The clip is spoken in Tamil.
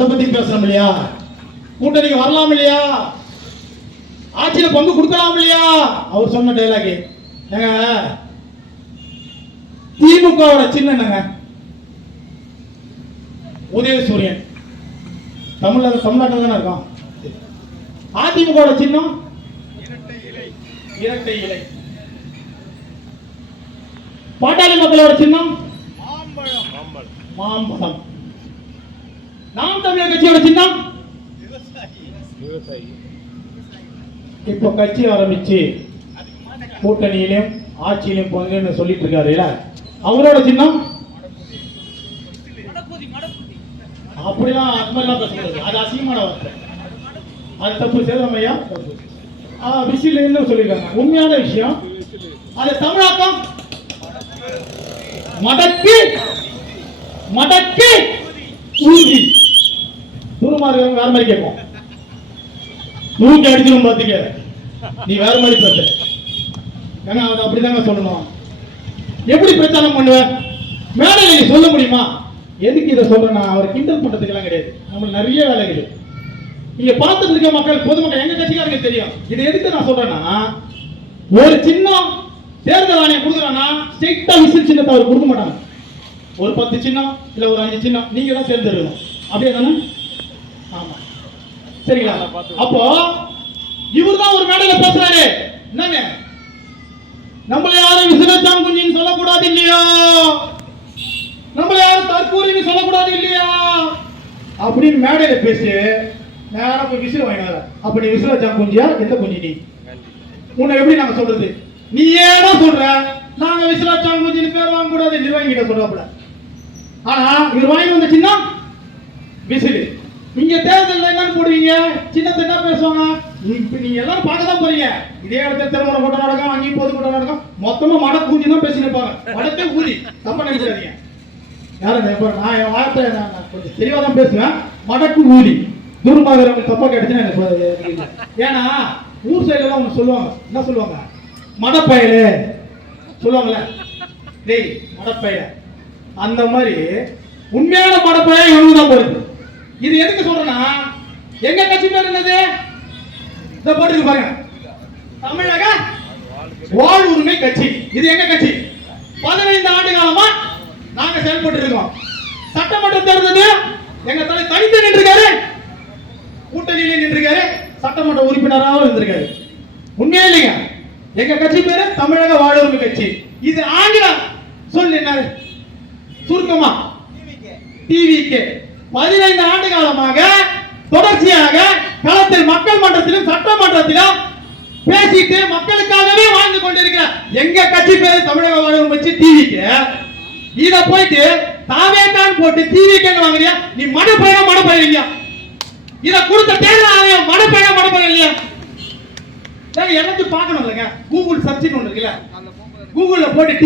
பத்தி பேசணும் இல்லையா? கூட்டணிக்கு வரலாம் இல்லையா? ஆட்சியில பங்கு கொடுக்கலாம் இல்லையா? அவர் சொன்ன டைலாக் ஏங்க, திமுகவோட சின்னம் என்னங்க? உதயசூரியன். தமிழ்நாட்டில் தானே இருக்கான். அதிமுக சின்னம் இரட்டை இலை. பாட்டாளி மக்களோட சின்னம் மாம்பழம். நாம் தமிழர் கட்சியோட சின்னம் இப்ப கட்சி ஆரம்பிச்சு கூட்டணியிலும் ஆட்சியிலும் பங்குன்னு சொல்லிட்டு இருக்காரு. அவரோட சின்னம் அப்படிலாம் அது மாதிரிலாம் பேசக்கூடாது. அது அசிங்கமான வார்த்தை. அது தப்பு. சேதமையா தப்பு. விசில் சொல்லிருக்காங்க. உண்மையான விஷயம். அது தமிழாக்கம் மடக்கி மடக்கி ஊதி தூரமாக வேற மாதிரி கேட்போம். நூற்றி அடிச்சிடும் பார்த்துக்க. நீ வேற மாதிரி பேச ஏன்னா அது அப்படிதாங்க சொல்லணும். எப்படி பிரச்சாரம் பண்ணுவ? மேடையில நீ சொல்ல முடியுமா? எதுக்கு இதை சொல்றேன்னா, அவர் கிண்டல் பண்றதுக்கெல்லாம் கிடையாது. நம்ம நிறைய வேலைகள் நீங்க பார்த்துட்டு இருக்க மக்கள், பொதுமக்கள், எங்க கட்சிக்காரங்க தெரியும். இதை எதுக்கு நான் சொல்றேன்னா, ஒரு சின்னம் தேர்தல் ஆணையம் கொடுக்குறான்னா ஸ்ட்ரெயிட்டா விசில் சின்னத்தை அவர் கொடுக்க மாட்டாங்க. ஒரு 10 சின்னம் இல்ல ஒரு 5 சின்னம் நீங்க தான் தேர்ந்தெடுக்கணும். அப்படியே தானே? ஆமா, சரிங்களா? அப்போ இவர் தான் ஒரு மேடையில பேசுறாரு. என்னங்க, நம்மள யாரும் விசிலச்சாம் குஞ்சின்னு சொல்லக்கூடாது இல்லையா? நம்மள யாரும் தற்கூரின்னு சொல்லக்கூடாது இல்லையா? அப்படின்னு மேடையில பேசி நேரம் போய் விசில் வாங்கினார. அப்ப நீ விசிலச்சாம் குஞ்சியா? எந்த குஞ்சி நீ? உன்னை எப்படி நாங்க சொல்றது? நீ ஏதோ சொல்ற நாங்க விசிலச்சாம் குஞ்சின்னு பேர் வாங்க கூடாது நிர்வாகி கிட்ட சொல்றப்பட. ஆனா இவர் வாங்கி வந்த சின்னம் விசில். நீங்க தேர்தல் என்னன்னு போடுவீங்க? சின்னத்தை என்ன பேசுவாங்க? நீங்க எல்லாரும் பார்க்க தான் போறீங்க. இதே இடத்துல திருமண கூட்டம் நடக்கும், அங்கேயும் பொது கூட்டம் நடக்கும். மொத்தமா மட கூஞ்சி தான் பேசி நிற்பாங்க. மடத்தை ஊதி தப்பா நினைச்சாதீங்க. யாரும் நான் என் வார்த்தை நான் கொஞ்சம் தெளிவா தான் பேசுவேன். மடக்கு ஊதி தூரமாக தப்பா கிடைச்சுன்னா, ஏன்னா ஊர் சைடுலாம் ஒன்று சொல்லுவாங்க. என்ன சொல்லுவாங்க? மடப்பயலு சொல்லுவாங்கல்ல. டேய் மடப்பயல, அந்த மாதிரி உண்மையான மடப்பயல் இவங்க தான் போறது. இது எதுக்கு சொல்றேன்னா, எங்க கட்சி பேர் என்னது? இந்த போட்டு பாருங்க, தமிழக வாழ்வுரிமை கட்சி. இது எங்க கட்சி. 15 ஆண்டு காலமா நாங்க செயல்பட்டு இருக்கோம். சட்டமன்ற தேர்தல் எங்க தலை தனித்து நின்றுருக்காரு, கூட்டணியில நின்றுருக்காரு, சட்டமன்ற உறுப்பினராக இருந்திருக்காரு. உண்மையா இல்லைங்க? எங்க கட்சி பேரு தமிழக வாழ்வுரிமை கட்சி. இது ஆங்கிலம் சொல் என்ன சுருக்கமா? டிவிகே. 15 ஆண்டு காலமாக தொடர்ச்சியாக களத்தில் மக்கள் மன்றத்திலும் சட்டமன்றத்திலும் பேசிட்டு மக்களுக்காகவே வாழ்ந்து கொண்டிருக்கிற எங்க கட்சி பேரு தமிழக வாழ்வுரிமை கட்சி டிவிகே. இத போயிட்டு தாவேதான் போட்டு டிவிகே வாங்குறியா? நீ மடப்பயணம் இல்லையா? இத கொடுத்த தேர்தல் ஆணையம் மடப்பயணம் இல்லையா? எல்லாத்தையும் பார்க்கணும் இல்லைங்க. கூகுள் சர்ச் ஒன்று இருக்குல்ல, கூகுள்ல போட்டு